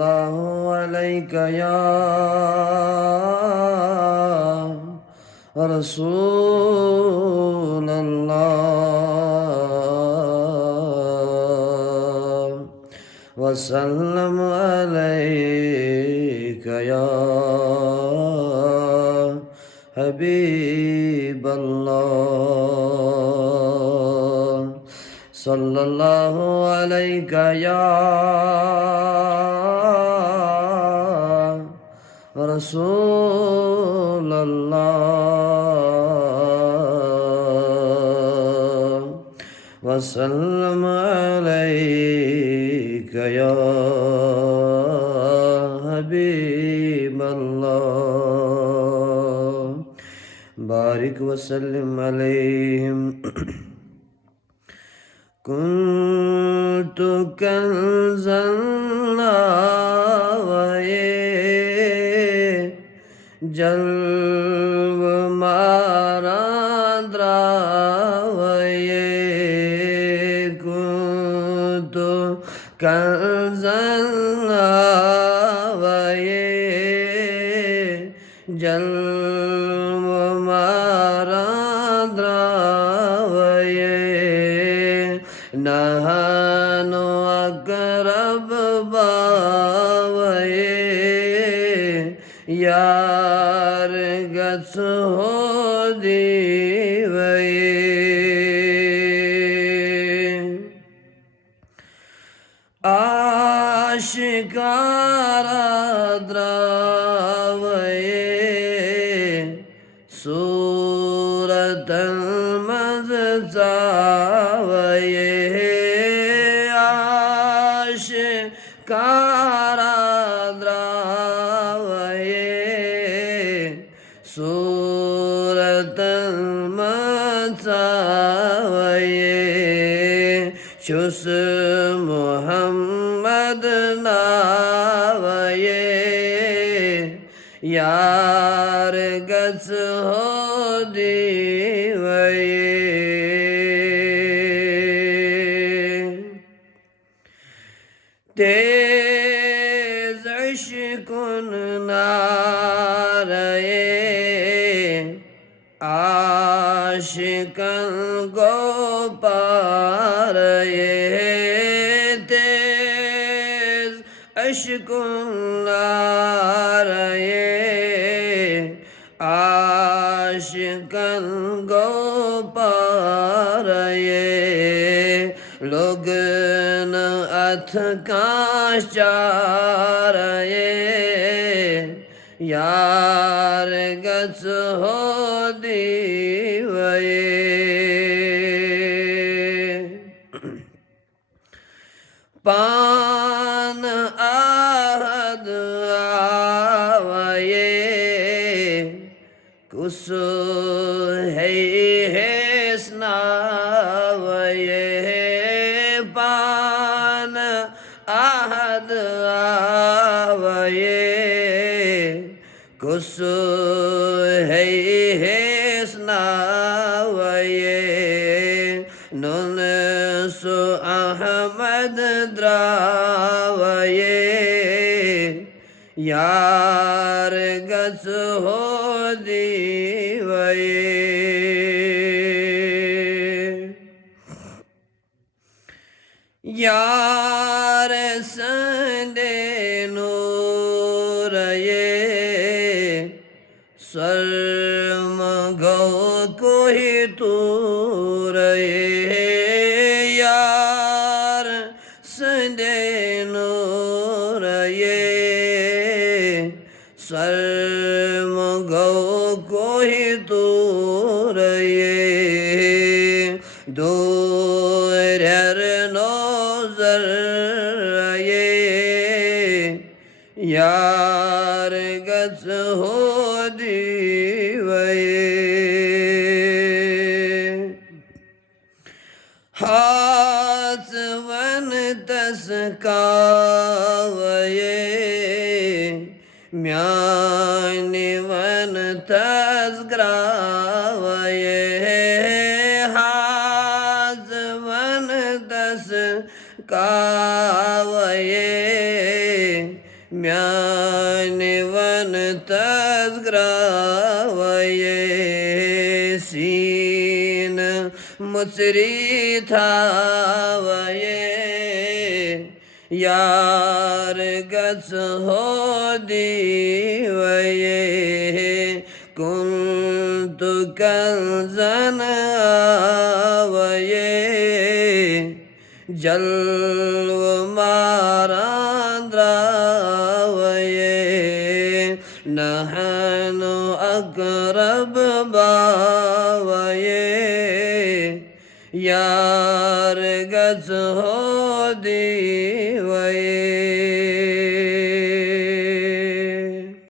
الله عليك يا رسول الله وسلم عليك يا حبيب الله صلى الله عليك يا رسول الله وسلم عليك يا حبيب الله بارك وسلم عليهم كنت كنزا जल्व मारा द्रावये कुतो कंजलावये जल्व मारा द्रावये नहानो अकरब बावये यार गस हो दीवये आशिकारा द्रावये सूरतल मज़ावये आशिकारा सूरतल मज़ावये शुस मुहम्मद नावये यार गस हो दीवये तेज इश्क़ुन नारये आशिकन को पारये तेज इश्क़ुन नारये आशिकन को पारये लोग न अथ काशारये यार गस हो दीवये पान आहद आवये कुसु है स्नावये पान आहद आवये कुसु है स्नावये नुन सु अहमद द्रावये यार गस हो दीवये यार संदे नूरये सर्म गौ कोहि तूरये यार संदे नूरये सर्म गौ कोहि तूरये दूर नौजर यार गस हो दीवये हाथ वन तस कावये म्यानि वन तस ग्रावये हाथ वन तस कावये म्यानिवन तस्ग्रावये सीन मुसरी थावये यार गच हो दीवये कुंतु कंजन आवये जल्व मारांद्रावये नहनु अकरब बावये यार गच हो